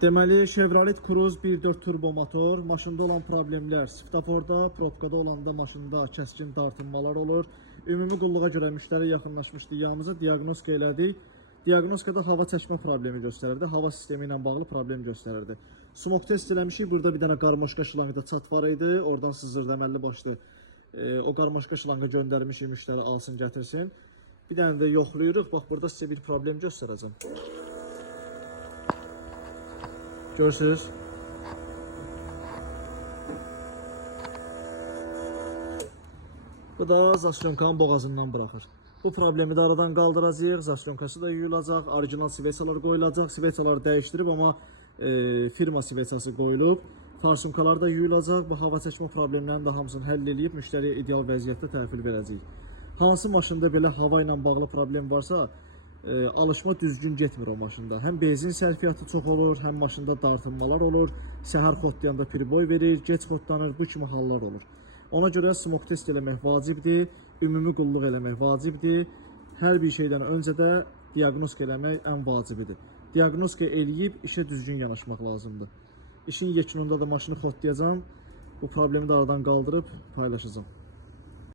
Deməli, Chevrolet Cruze 1.4 turbo motor, maşında olan problemlər, svetoforda, probkada olanda maşında kəskin dartınmalar olur. Ümumi qulluğa görə müştəri yaxınlaşmışdı, yanımıza diaqnostika elədik. Diaqnostikada hava çəkmə problemi göstərirdi, hava sistemi ilə bağlı problem göstərirdi. Smoke test eləmişik, burada bir dənə qarmoşka şlanqda çat var idi, oradan sızırdı əməlli başlı. O qarmoşka şlanqa göndərmişik, müştəri alsın, gətirsin. Bir dənə də yoxlayırıq, bax burada sizə bir problem göstərəcəm. Görürsünüz. Bu da zasyonkanın boğazından bırakır. Bu problemi de aradan qaldıracağıq. Zasyonkası da yuyulacaq. Orijinal sveçalar qoyulacaq. Sveçalar dəyişdirib, amma firma sveçası qoyulub. Farsunkalar da yuyulacaq. Bu hava çəkmə problemlərinin də hamısını həll edib müştəriyə ideal vəziyyətdə təhvil verəcəyik. Hansı maşında belə hava ilə bağlı problem varsa, alışma düzgün getmir o maşında. Həm benzin sərfiyyatı çox olur, həm maşında dartınmalar olur, səhər xodlayanda priboy verir, gec xodlanır, bu kimi hallar olur. Ona görə smoke test eləmək vacibdir, ümumi qulluq eləmək vacibdir. Hər bir şeydən öncə də diaqnostika eləmək ən vacibidir. Diaqnostika eləyib işə düzgün yanaşmaq lazımdır. İşin yekununda da maşını xodlayacağam, bu problemi də aradan qaldırıb paylaşacağım.